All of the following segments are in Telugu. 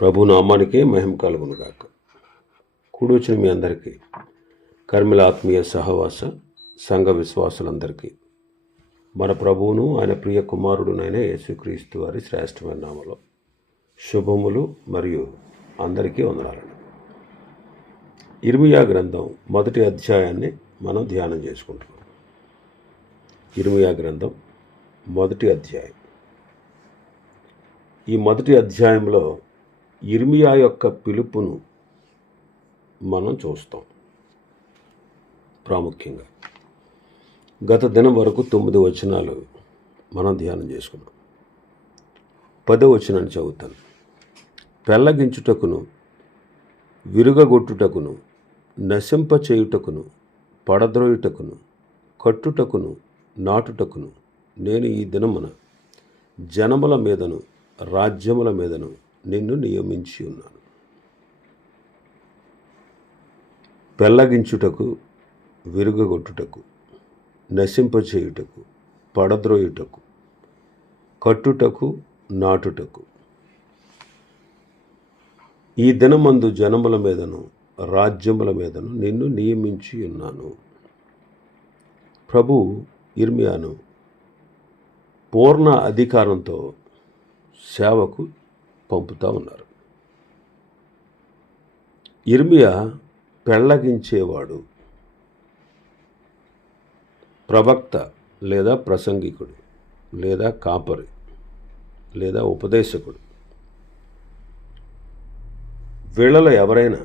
ప్రభు నామానికే మహిమ కలుగును గాక. కూడొచ్చిన మీ అందరికీ, కర్మిల ఆత్మీయ సహవాస సంఘ విశ్వాసులందరికీ మన ప్రభువును ఆయన ప్రియ కుమారుడునైన యేసుక్రీస్తు వారి శ్రేష్టమైన నామలో శుభములు మరియు అందరికీ వందనాలండి. ఇర్మియా గ్రంథం మొదటి అధ్యాయాన్ని మనం ధ్యానం చేసుకుంటున్నాం. ఇర్మియా గ్రంథం మొదటి అధ్యాయం. ఈ మొదటి అధ్యాయంలో ఇర్మియా యొక్క పిలుపును మనం చూస్తాం. ప్రాముఖ్యంగా గత దినం వరకు 9 వచనాలు మనం ధ్యానం చేసుకున్నాం. 10వ వచనాన్ని చదువుతాను. పెళ్ళగించుటకును, విరుగగొట్టుటకును, నశింపచేయుటకును, పడద్రోయుటకును, కట్టుటకును, నాటుటకును నేను ఈ దినమున జనముల మీదను రాజ్యముల మీదను నిన్ను నియమించి ఉన్నాను. పెళ్ళగించుటకు, విరుగగొట్టుటకు, నశింపచేయుటకు, పడద్రోయుటకు, కట్టుటకు, నాటుటకు ఈ దినమందు జనముల మీదను రాజ్యముల మీదను నిన్ను నియమించి ఉన్నాను. ప్రభు ఇర్మియాను పూర్ణ అధికారంతో సేవకు పంపుతూ ఉన్నారు. ఇర్మియా పెళ్ళగించేవాడు, ప్రవక్త లేదా ప్రసంగికుడు లేదా కాపరి లేదా ఉపదేశకుడు. వీళ్ళలో ఎవరైనా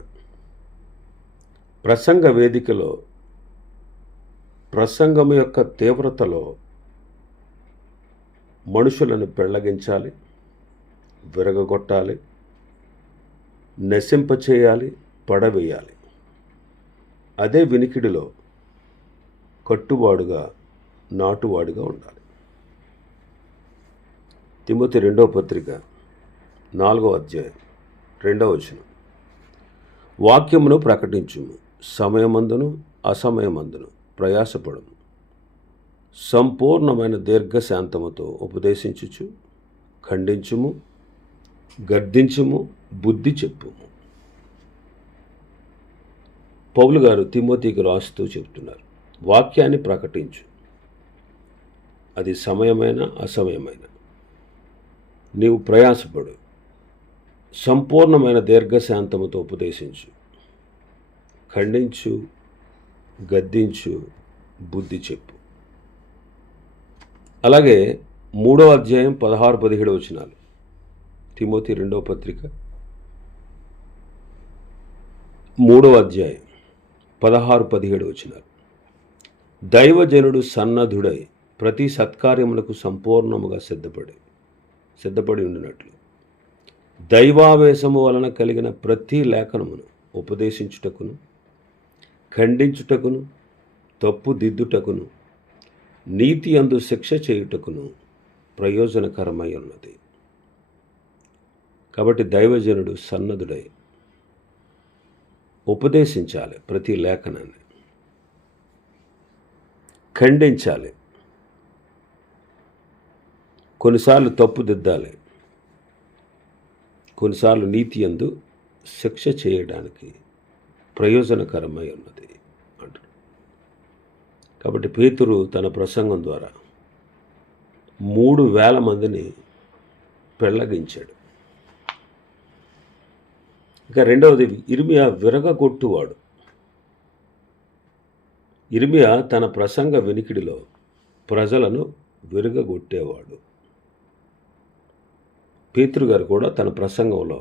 ప్రసంగ వేదికలో ప్రసంగం యొక్క తీవ్రతలో మనుషులను పెళ్ళగించాలి, విరగగొట్టాలి, నశింపచేయాలి, పడవేయాలి. అదే వినికిడిలో కట్టువాడుగా, నాటువాడుగా ఉండాలి. తిమోతి 2వ పత్రిక 4వ అధ్యాయం 2వ వచనం. వాక్యమును ప్రకటించుము, సమయమందును అసమయమందును ప్రయాసపడుము, సంపూర్ణమైన దీర్ఘశాంతముతో ఉపదేశించుచు, ఖండించుము, గద్దించుము, బుద్ధి చెప్పుము. పౌలు గారు తిమోతికి రాస్తూ చెప్తున్నారు, వాక్యాన్ని ప్రకటించు. అది సమయమైన అసమయమైన నీవు ప్రయాసపడు, సంపూర్ణమైన దీర్ఘశాంతముతో ఉపదేశించు, ఖండించు, గద్దించు, బుద్ధి చెప్పు. అలాగే 3వ అధ్యాయం 16-17 వచనాలు. తిమోతి 2వ పత్రిక 3వ అధ్యాయం 16-17 వచనాలు. దైవజనుడు సన్నద్ధుడై ప్రతి సత్కార్యములకు సంపూర్ణముగా సిద్ధపడి ఉండినట్లు దైవావేశము వలన కలిగిన ప్రతి లేఖనమును ఉపదేశించుటకును, ఖండించుటకును, తప్పు దిద్దుటకును, నీతి అందు శిక్ష చేయుటకును ప్రయోజనకరమై ఉన్నది. కాబట్టి దైవజనుడు సన్నద్ధుడై ఉపదేశించాలి, ప్రతి లేఖనాన్ని ఖండించాలి, కొన్నిసార్లు తప్పు దిద్దాలి, కొన్నిసార్లు నీతి యందు శిక్ష చేయడానికి ప్రయోజనకరమై ఉన్నది అంటారు. కాబట్టి పేతురు తన ప్రసంగం ద్వారా 3,000 మందిని పెళ్ళగించాడు. ఇంకా రెండవది, ఇర్మియా విరగగొట్టువాడు. ఇర్మియా తన ప్రసంగ వినికిడిలో ప్రజలను విరగగొట్టేవాడు. పేతురు గారు కూడా తన ప్రసంగంలో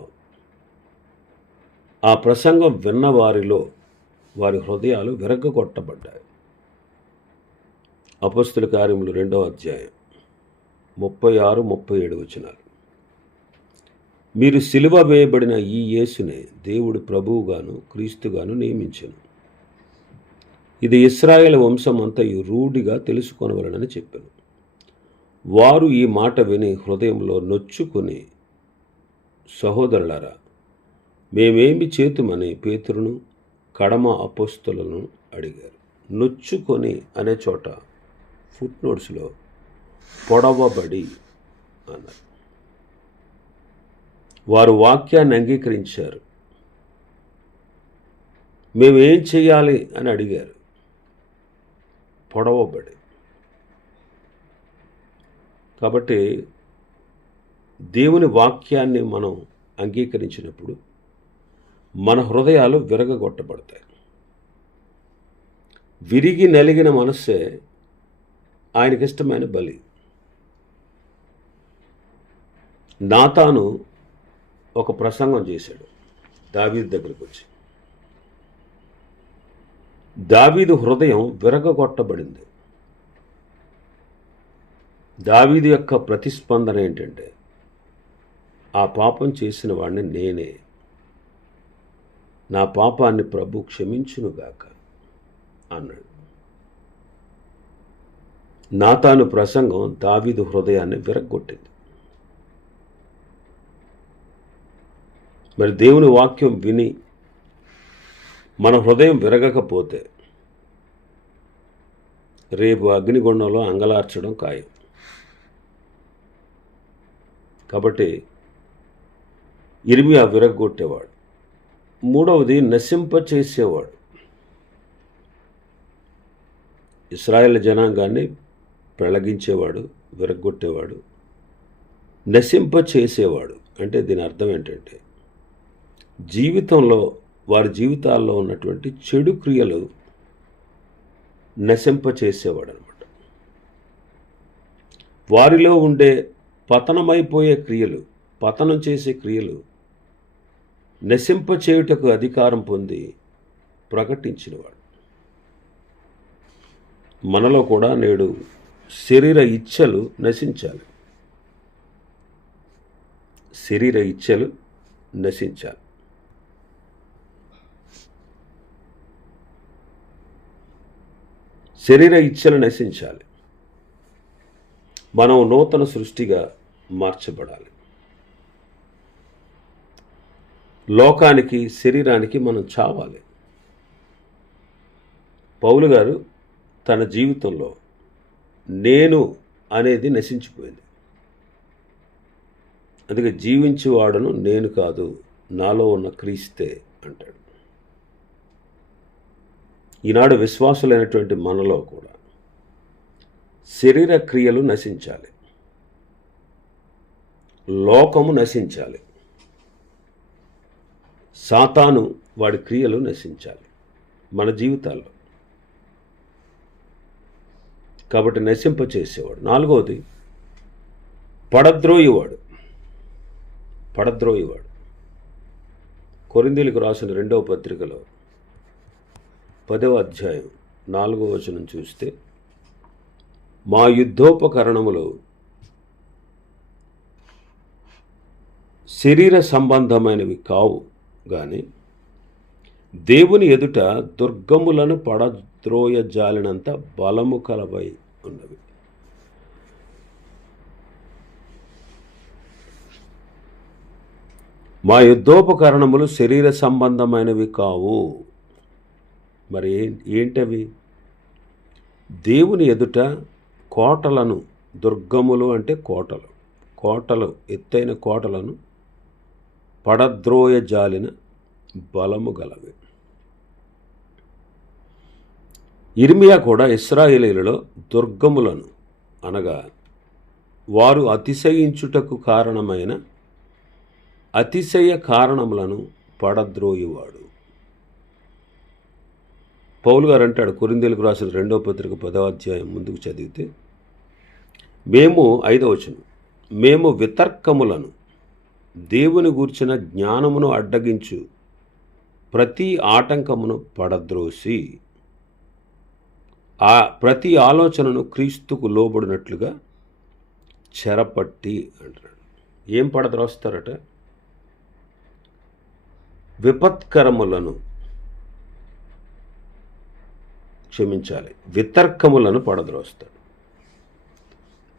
ఆ ప్రసంగం విన్న వారిలో వారి హృదయాలు విరగగొట్టబడ్డాయి. అపొస్తలుల కార్యములు 2వ అధ్యాయం 36-37 వచనాలు. మీరు సిలువ వేయబడిన ఈ యేసునే దేవుడు ప్రభువుగాను క్రీస్తుగాను నియమించెను. ఇది ఇశ్రాయేలు వంశం అంతయు రూఢిగా తెలుసుకొనవలనని చెప్పాను. వారు ఈ మాట విని హృదయంలో నొచ్చుకొని, సహోదరులారా, మేమేమి చేతుమని పేతురును కడమ అపొస్తలులను అడిగారు. నొచ్చుకొని అనే చోట ఫుట్నోట్స్లో పొడవబడి అన్నారు. వారు వాక్యాన్ని అంగీకరించారు. మేమేం చేయాలి అని అడిగారు. పొడవబడి. కాబట్టి దేవుని వాక్యాన్ని మనం అంగీకరించినప్పుడు మన హృదయాలు విరగగొట్టబడతాయి. విరిగి నలిగిన మనస్సే ఆయనకిష్టమైన బలి. నాతాను ఒక ప్రసంగం చేశాడు దావీదు దగ్గరికి వచ్చి. దావీదు హృదయం విరగగొట్టబడింది. దావీదు యొక్క ప్రతిస్పందన ఏంటంటే, ఆ పాపం చేసిన వాడిని నేనే, నా పాపాన్ని ప్రభు క్షమించునుగాక అన్నాడు. నాతాను ప్రసంగం దావీదు హృదయాన్ని విరగొట్టింది. మరి దేవుని వాక్యం విని మన హృదయం విరగకపోతే రేపు అగ్నిగుండంలో అంగలార్చడం ఖాయం. కాబట్టి ఇర్మియా విరగొట్టేవాడు. మూడవది నశింపచేసేవాడు. ఇశ్రాయేలు జనాంగాన్ని పెళ్లగించేవాడు, విరగొట్టేవాడు. నశింపచేసేవాడు అంటే దీని అర్థం ఏంటంటే, జీవితంలో వారి జీవితాల్లో ఉన్నటువంటి చెడు క్రియలు నశింపచేసేవాడు అనమాట. వారిలో ఉండే పతనమైపోయే క్రియలు, పతనం చేసే క్రియలు నశింపచేయుటకు అధికారం పొంది ప్రకటించినవాడు. మనలో కూడా నేడు శరీర ఇచ్ఛలు నశించాలి. శరీర ఇచ్ఛలు నశించాలి. శరీర ఇచ్ఛలు నశించాలి. మనం నూతన సృష్టిగా మార్చబడాలి. లోకానికి, శరీరానికి మనం చావాలి. పౌలు గారు తన జీవితంలో నేను అనేది నశించిపోయింది. అందుకే జీవించేవాడును నేను కాదు, నాలో ఉన్న క్రీస్తే అంటాడు. ఈనాడు విశ్వాసులైనటువంటి మనలో కూడా శరీర క్రియలు నశించాలి. లోకము నశించాలి. సాతాను వాడి క్రియలు నశించాలి మన జీవితాల్లో. కాబట్టి నశింపచేసేవాడు. నాలుగవది పడద్రోయివాడు. పడద్రోయివాడు. కొరింథీయులకు రాసిన 2వ పత్రికలో 10వ అధ్యాయం 4వ వచనం చూస్తే, మా యుద్ధోపకరణములు శరీర సంబంధమైనవి కావు గాని దేవుని ఎదుట దుర్గములను పడద్రోయజాలినంత బలము కలవై ఉన్నవి. మా యుద్ధోపకరణములు శరీర సంబంధమైనవి కావు. మరి ఏంటవి? దేవుని ఎదుట కోటలను, దుర్గములు అంటే కోటలు, కోటలు, ఎత్తైన కోటలను పడద్రోయజాలిన బలము గలవి. ఇర్మియా కూడా ఇశ్రాయేలీయులలో దుర్గములను అనగా వారు అతిశయించుటకు కారణమైన అతిశయ కారణములను పడద్రోయివాడు. పౌలు గారు అంటాడు కొరింథీయులకు రాసిన 2వ పత్రిక 10వ అధ్యాయం ముందుకు చదివితే, మేము 5వ వచనం, మేము వితర్కములను, దేవుని గూర్చిన జ్ఞానమును అడ్డగించు ప్రతి ఆటంకమును పడద్రోసి ఆ ప్రతి ఆలోచనను క్రీస్తుకు లోబడినట్లుగా చెరపట్టి అంటాడు. ఏం పడద్రోస్తారట? విపత్కరములను, క్షమించాలి, వితర్కములను పడద్రోస్తాడు.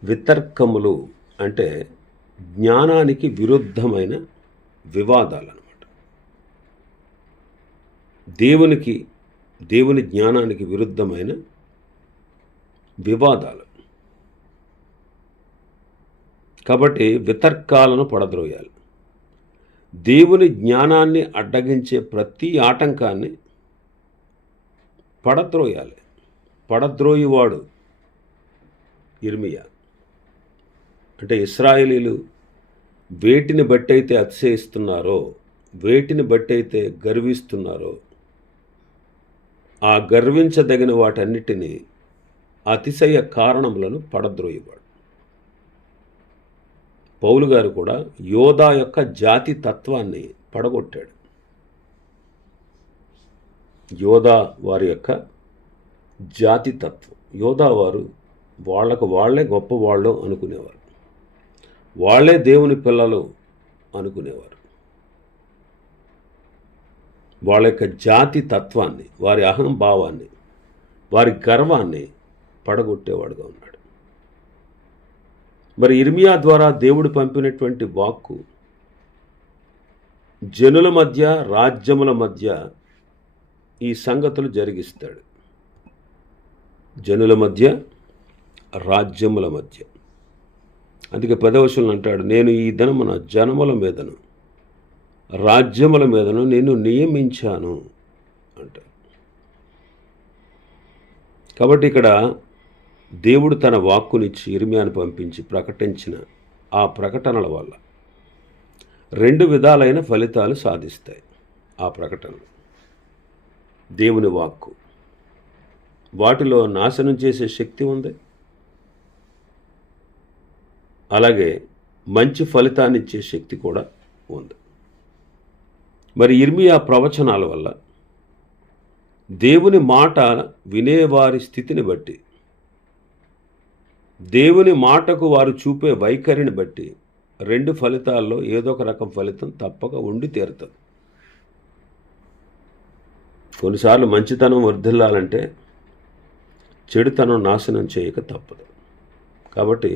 వితర్కములు అంటే జ్ఞానానికి విరుద్ధమైన వివాదాలు అన్నమాట. దేవుని జ్ఞానానికి విరుద్ధమైన వివాదాలు. కాబట్టి వితర్కాలను పడద్రోయాలి. దేవుని జ్ఞానాన్ని అడ్డగించే ప్రతి ఆటంకాన్ని పడద్రోయాలి. పడద్రోయివాడు యిర్మీయా. అంటే ఇశ్రాయేలీలు వేటిని బట్టయితే అతిశయిస్తున్నారో, వేటిని బట్టయితే గర్విస్తున్నారో, ఆ గర్వించదగిన వాటన్నిటినీ అతిశయ కారణములను పడద్రోయివాడు. పౌలు గారు కూడా యోధా యొక్క జాతి తత్వాన్ని పడగొట్టాడు. యోధా వారి యొక్క జాతి తత్వం. యోధా వారు వాళ్లకు వాళ్లే గొప్పవాళ్ళు అనుకునేవారు, వాళ్లే దేవుని పిల్లలు అనుకునేవారు. వాళ్ళ యొక్క జాతి తత్వాన్ని, వారి అహంభావాన్ని, వారి గర్వాన్ని పడగొట్టేవాడుగా ఉన్నాడు. మరి యిర్మీయా ద్వారా దేవుడు పంపినటువంటి వాక్కు జనుల మధ్య, రాజ్యముల మధ్య ఈ సంగతులు జరిగిస్తాడు. జనుల మధ్య, రాజ్యముల మధ్య. అందుకే 10వ వచనంలో అంటాడు, నేను ఈ దినమున జనముల మీదను రాజ్యముల మీదను నేను నియమించాను అంటాడు. కాబట్టి ఇక్కడ దేవుడు తన వాక్కునిచ్చి యిర్మీయాను పంపించి ప్రకటించిన ఆ ప్రకటనల వల్ల 2 విధాలైన ఫలితాలు సాధిస్తాయి. ఆ ప్రకటనలు, దేవుని వాక్కు, వాటిలో నాశనం చేసే శక్తి ఉంది, అలాగే మంచి ఫలితాన్ని ఇచ్చే శక్తి కూడా ఉంది. మరి యిర్మీయా ప్రవచనాల వల్ల దేవుని మాట వినేవారి స్థితిని బట్టి, దేవుని మాటకు వారు చూపే వైఖరిని బట్టి 2 ఫలితాల్లో ఏదో ఒక రకం ఫలితం తప్పక ఉండి తీరుతుంది. కొన్నిసార్లు మంచితనం వర్ధిల్లాలంటే చెడుతనం నాశనం చేయక తప్పదు. కాబట్టి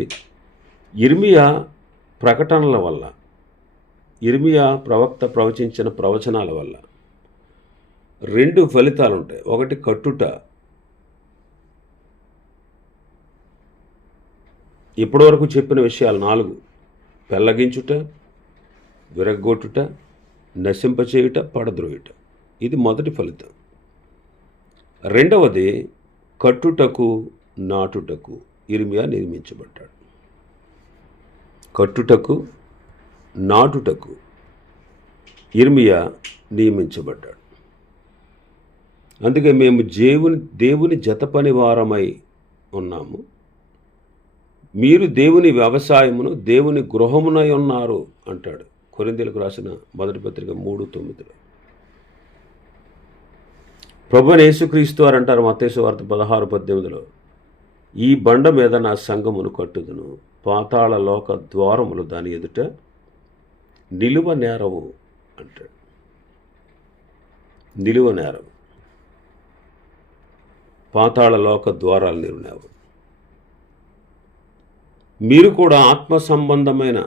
యిర్మీయా ప్రకటనల వల్ల, యిర్మీయా ప్రవక్త ప్రవచించిన ప్రవచనాల వల్ల 2 ఫలితాలు ఉంటాయి. ఒకటి కట్టుట, ఇప్పటివరకు చెప్పిన విషయాలు 4: పెళ్ళగించుట, విరగ్గొట్టుట, నశింపచేయుట, పడద్రోయుట. ఇది మొదటి ఫలితం. రెండవది కట్టుటకు, నాటుటకు యిర్మీయా నియమించబడ్డాడు. కట్టుటకు, నాటుటకు యిర్మీయా నియమించబడ్డాడు. అందుకే మేము దేవుని జతపని వారమై ఉన్నాము, మీరు దేవుని వ్యవసాయమును, దేవుని గృహమునై ఉన్నారు అంటాడు కొరింథీయులకు రాసిన మొదటి పత్రిక 3:9. ప్రభువైన యేసుక్రీస్తు వారు అంటారు మత్తయి సువార్త 16:18, ఈ బండ మీద నా సంఘమును కట్టుదును, పాతాళ లోక ద్వారములు దాని ఎదుట నిలువ నేరవు అంటాడు. నిలువ నేరవు, పాతాళ లోక ద్వారాలు నిలువనేవు. మీరు కూడా ఆత్మ సంబంధమైన,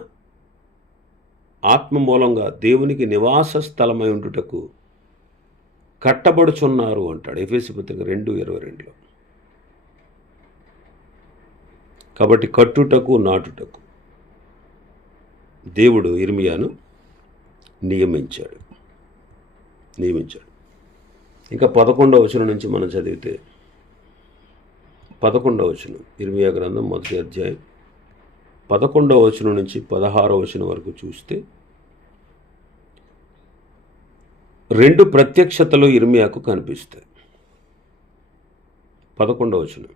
ఆత్మ మూలంగా దేవునికి నివాస స్థలమై ఉండుటకు కట్టబడుచున్నారు అంటాడు ఎఫెసీ పత్రిక 2:22. కాబట్టి కట్టుటకు, నాటుటకు దేవుడు యిర్మీయాను నియమించాడు. ఇంకా 11వ వచనం నుంచి మనం చదివితే, 11వ వచనం, యిర్మీయా గ్రంథం 1వ అధ్యాయం 11వ వచనం నుంచి 16వ వచనం వరకు చూస్తే 2 ప్రత్యక్షతలు యిర్మీయాకు కనిపిస్తాయి. 11వ వచనం,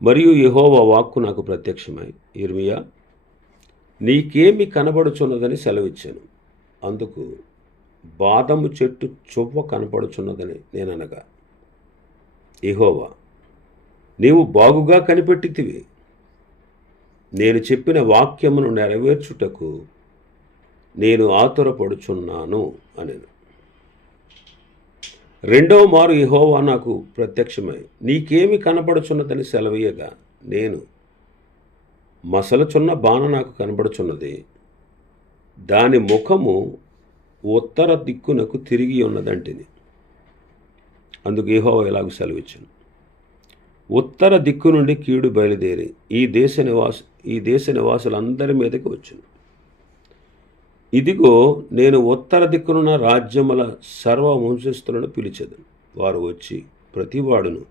మరియు యెహోవా వాక్కు నాకు ప్రత్యక్షమై, యిర్మీయా నీకేమి కనబడుచున్నదని సెలవిచ్చాను. అందుకు బాదము చెట్టు చువ్వ కనపడుచున్నదని నేననగా, యెహోవా నీవు బాగుగా కనిపెట్టితివి, నేను చెప్పిన వాక్యమును నెరవేర్చుటకు నేను ఆతురపడుచున్నాను అనెను. 2వ మారు యెహోవా నాకు ప్రత్యక్షమై, నీకేమి కనబడుచున్నదని సెలవీయగా, నేను మసలుచున్న బాణ నాకు కనబడుచున్నది, దాని ముఖము ఉత్తర దిక్కునకు తిరిగి ఉన్నదంటిని. అందుకు యెహోవా ఇలాగ సెలవిచ్చాను, ఉత్తర దిక్కు నుండి కీడు బయలుదేరి ఈ దేశ నివాసులందరి మీదకి వచ్చును. ఇదిగో నేను ఉత్తర దిక్కునున్న రాజ్యముల సర్వ వంశస్థులను పిలిచెదను. వారు వచ్చి ప్రతివాడును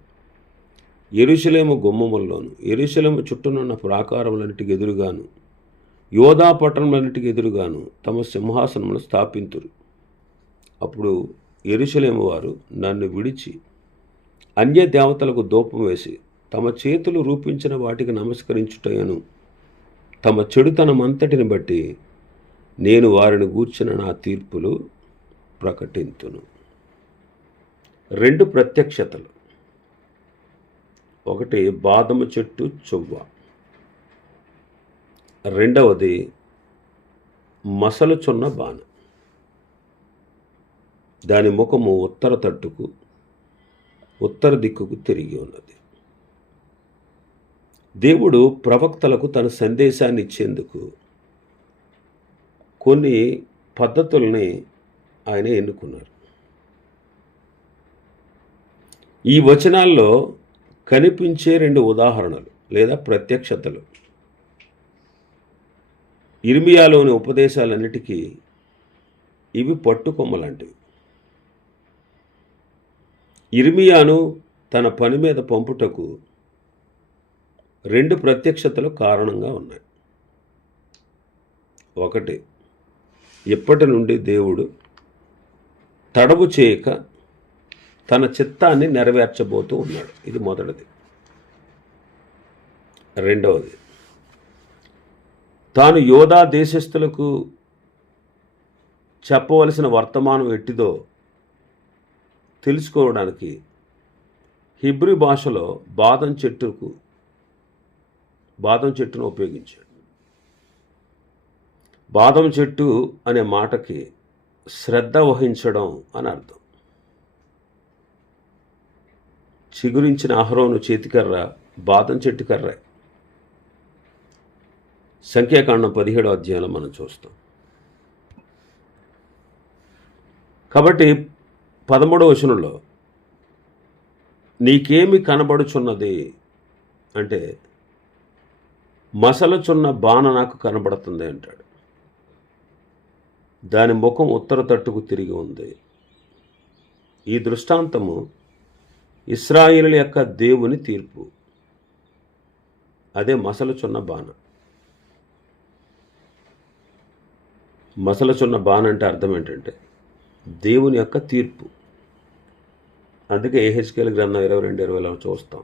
యెరూషలేము గుమ్మముల్లోను యెరూషలేము చుట్టూనున్న ప్రాకారములన్నిటికి ఎదురుగాను యోధా పట్టణములన్నిటికి ఎదురుగాను తమ సింహాసనమును స్థాపింతురు. అప్పుడు యెరూషలేము వారు నన్ను విడిచి అన్య దేవతలకు ధూపం వేసి తమ చేతులు రూపించిన వాటికి నమస్కరించుటయను తమ చెడుతనమంతటిని బట్టి నేను వారిని గూర్చిన నా తీర్పులు ప్రకటింతును. 2 ప్రత్యక్షతలు. ఒకటి బాదము చెట్టు చువ్వ, రెండవది మసలుచున్న బాణ. దాని ముఖము ఉత్తర తట్టుకు ఉత్తర దిక్కుకు తిరిగి ఉన్నది. దేవుడు ప్రవక్తలకు తన సందేశాన్ని ఇచ్చేందుకు కొన్ని పద్ధతుల్ని ఆయన ఎన్నుకున్నారు. ఈ వచనాల్లో కనిపించే 2 ఉదాహరణలు లేదా ప్రత్యక్షతలు ఇర్మియాలోని ఉపదేశాలన్నిటికీ ఇవి పట్టుకొమ్మలాంటివి. ఇర్మియాను తన పని మీద పంపుటకు 2 ప్రత్యక్షతలు కారణంగా ఉన్నాయి. ఒకటి, ఇప్పటి నుండి దేవుడు తడవు చేయక తన చిత్తాన్ని నెరవేర్చబోతూ ఉన్నాడు. ఇది మొదటిది. రెండవది, తాను యోధా దేశస్థులకు చెప్పవలసిన వర్తమానం ఎట్టిదో తెలుసుకోవడానికి హీబ్రూ భాషలో బాదం చెట్టును ఉపయోగించాడు. బాదం చెట్టు అనే మాటకి శ్రద్ధ వహించడం అని అర్థం. చిగురించిన అహరోను చేతికర్ర బాదం చెట్టు కర్ర. సంఖ్యాకాండం 17వ అధ్యాయంలో మనం చూస్తాం. కాబట్టి 13వ వచనంలో నీకేమి కనబడుచున్నది అంటే మసలుచున్న బాణ నాకు కనబడుతుంది అంటాడు. దాని ముఖం ఉత్తర తట్టుకు తిరిగి ఉంది. ఈ దృష్టాంతము ఇశ్రాయేలు యొక్క దేవుని తీర్పు. అదే మసలుచున్న బాణ. మసలుచున్న బాణ అంటే అర్థం ఏంటంటే దేవుని యొక్క తీర్పు. అందుకే యెహెజ్కేలు గ్రంథం 22:20లో చూస్తాం,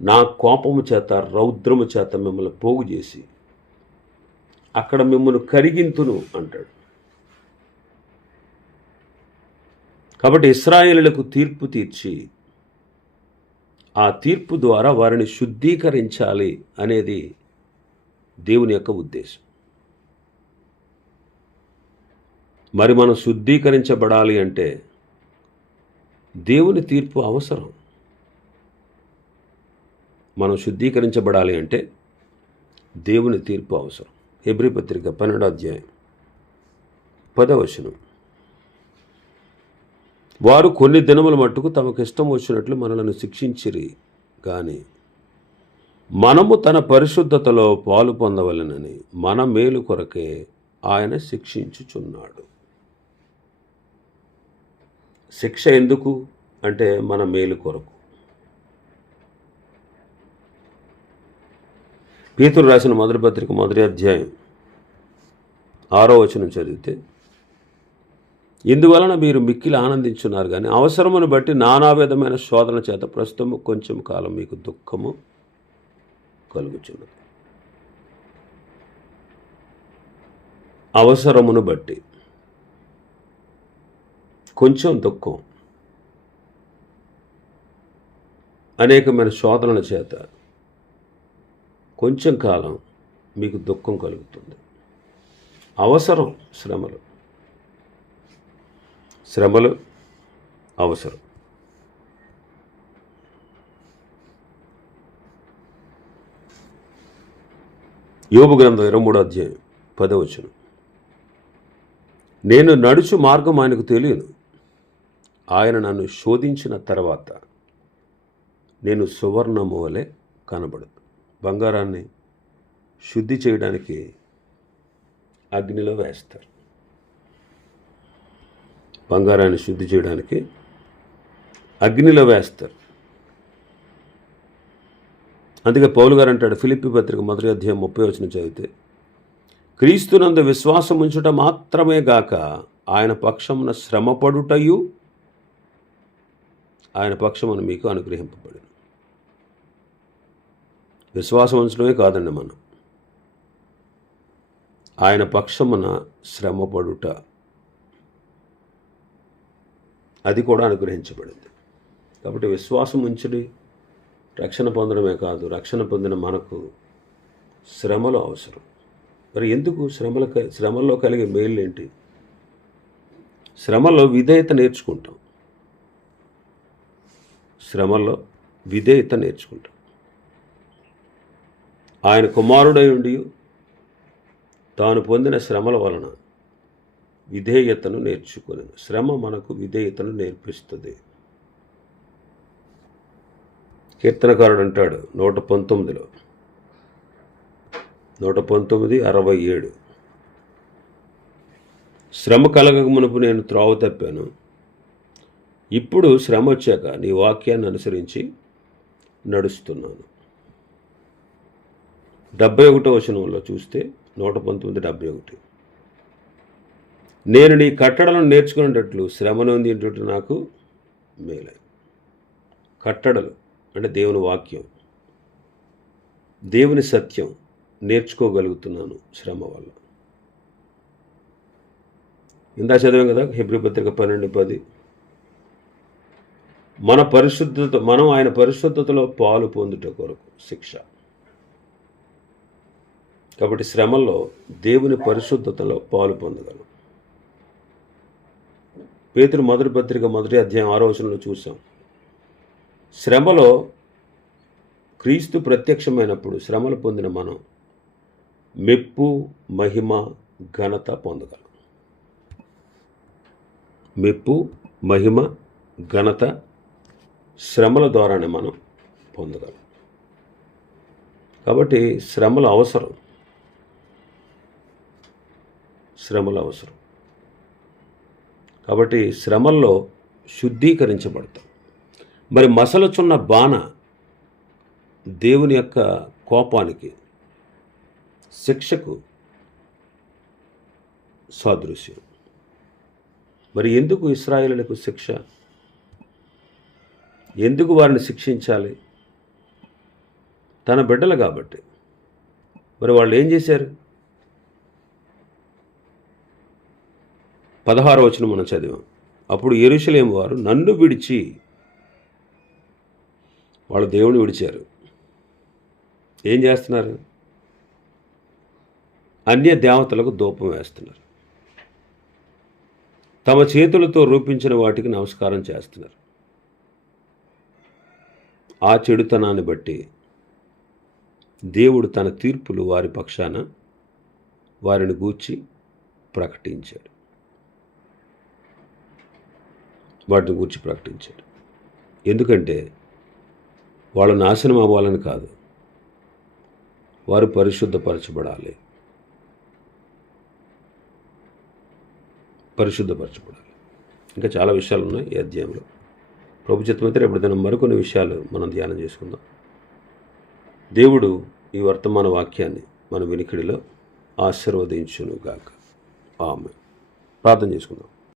నా కోపము చేత రౌద్రము చేత మిమ్మల్ని పోగు చేసి అక్కడ మిమ్మల్ని కరిగింతును అంటాడు. కాబట్టి ఇశ్రాయేలులకు తీర్పు తీర్చి ఆ తీర్పు ద్వారా వారిని శుద్ధీకరించాలి అనేది దేవుని యొక్క ఉద్దేశం. మరి మనం శుద్ధీకరించబడాలి అంటే దేవుని తీర్పు అవసరం. మనం శుద్ధీకరించబడాలి అంటే దేవుని తీర్పు అవసరం. హెబ్రీ పత్రిక 12వ అధ్యాయం 10వ వచనం, వారు కొన్ని దినముల మట్టుకు తమకు ఇష్టం వచ్చినట్లు మనలను శిక్షించిరి కానీ మనము తన పరిశుద్ధతలో పాలు పొందవలెనని మన మేలు కొరకే ఆయన శిక్షించుచున్నాడు. శిక్ష ఎందుకు అంటే మన మేలు కొరకు. పేతురు రాసిన మొదటి పత్రిక 1వ అధ్యాయం 6వ వచనం చదివితే, ఇందువలన మీరు మిక్కిలి ఆనందించున్నారు కానీ అవసరమును బట్టి నానావిధమైన శోధన చేత ప్రస్తుతము కొంచెం కాలం మీకు దుఃఖము కలుగుచున్నది. అవసరమును బట్టి కొంచెం దుఃఖం, అనేకమైన శోధనల చేత కొంచెం కాలం మీకు దుఃఖం కలుగుతుంది. అవసరం శ్రమలు అవసరం. యోబు గ్రంథం 23వ అధ్యాయం 10వ వచనం, నేను నడుచు మార్గం ఆయనకు తెలియను, ఆయన నన్ను శోధించిన తర్వాత నేను సువర్ణము వలె కనబడదు. బంగారాన్ని శుద్ధి చేయడానికి అగ్నిలో వేస్తారు. బంగారాన్ని శుద్ధి చేయడానికి అగ్నిలో వేస్తారు. అందుకే పౌలు గారు అంటాడు, ఫిలిప్పీ పత్రిక 1:30 చదివితే, క్రీస్తునందు విశ్వాసం ఉంచుట మాత్రమే గాక ఆయన పక్షమున శ్రమపడుటయు ఆయన పక్షమున మీకు అనుగ్రహింపబడింది. విశ్వాసం ఉంచడమే కాదండి, మనం ఆయన పక్షమున శ్రమపడుట అది కూడా అనుగ్రహించబడింది. కాబట్టి విశ్వాసం ఉంచుడి రక్షణ పొందడమే కాదు, రక్షణ పొందిన మనకు శ్రమలు అవసరం. మరి ఎందుకు శ్రమల్లో కలిగే మేలు ఏంటి? శ్రమలో విధేయత నేర్చుకుంటాం. శ్రమల్లో విధేయత నేర్చుకుంటాం. ఆయన కుమారుడై ఉండి తాను పొందిన శ్రమల వలన విధేయతను నేర్చుకుని, శ్రమ మనకు విధేయతను నేర్పిస్తుంది. కీర్తనకారుడు అంటాడు 119:67, శ్రమ కలగక మునుపు నేను త్రోవ తప్పాను, ఇప్పుడు శ్రమ వచ్చాక నీ వాక్యాన్ని అనుసరించి నడుస్తున్నాను. 71వ వచనంలో చూస్తే 119:71, నేను నీ కట్టడలను నేర్చుకునేటట్లు శ్రమ నొందించుట నాకు మేలై. కట్టడలు అంటే దేవుని వాక్యం, దేవుని సత్యం నేర్చుకోగలుగుతున్నాను శ్రమ వల్ల. ఇందా చదివాం కదా హెబ్రీ పత్రిక 12:10, మనం ఆయన పరిశుద్ధతలో పాలు పొందుట కొరకు శిక్ష. కాబట్టి శ్రమల్లో దేవుని పరిశుద్ధతలో పాలు పొందగలం. పేతురు మొదటి పత్రిక 1:6 చూసాం, శ్రమలో క్రీస్తు ప్రత్యక్షమైనప్పుడు శ్రమలు పొందిన మనం మెప్పు, మహిమ, ఘనత పొందగలం. మెప్పు, మహిమ, ఘనత శ్రమల ద్వారానే మనం పొందగలం. కాబట్టి శ్రమలు అవసరం. కాబట్టి శ్రమల్లో శుద్ధీకరించబడతాం. మరి మసలుచున్న బాణ దేవుని యొక్క కోపానికి, శిక్షకు సాదృశ్యం. మరి ఎందుకు ఇశ్రాయేలులకు శిక్ష? ఎందుకు వారిని శిక్షించాలి? తన బిడ్డలు కాబట్టి. మరి వాళ్ళు ఏం చేశారు? 16వ వచనం మనం చదివాం. అప్పుడు యెరూషలేము వారు నన్ను విడిచి, వాళ్ళు దేవుని విడిచారు. ఏం చేస్తున్నారు? అన్య దేవతలకు ధూపం వేస్తున్నారు. తమ చేతులతో రూపించిన వాటికి నమస్కారం చేస్తున్నారు. ఆ చెడుతనాన్ని బట్టి దేవుడు తన తీర్పులు వారి పక్షాన వారిని గూర్చి ప్రకటించాడు. ఎందుకంటే వాళ్ళు నాశనం అవ్వాలని కాదు, వారు పరిశుద్ధపరచబడాలి. ఇంకా చాలా విషయాలు ఉన్నాయి ఈ అధ్యాయంలో. ప్రభు చిత్తమైతే రేపటి మరికొన్ని విషయాలు మనం ధ్యానం చేసుకుందాం. దేవుడు ఈ వర్తమాన వాక్యాన్ని మన వినికిడిలో ఆశీర్వదించునుగాక. ఆమేన్. ప్రార్థన చేసుకుందాం.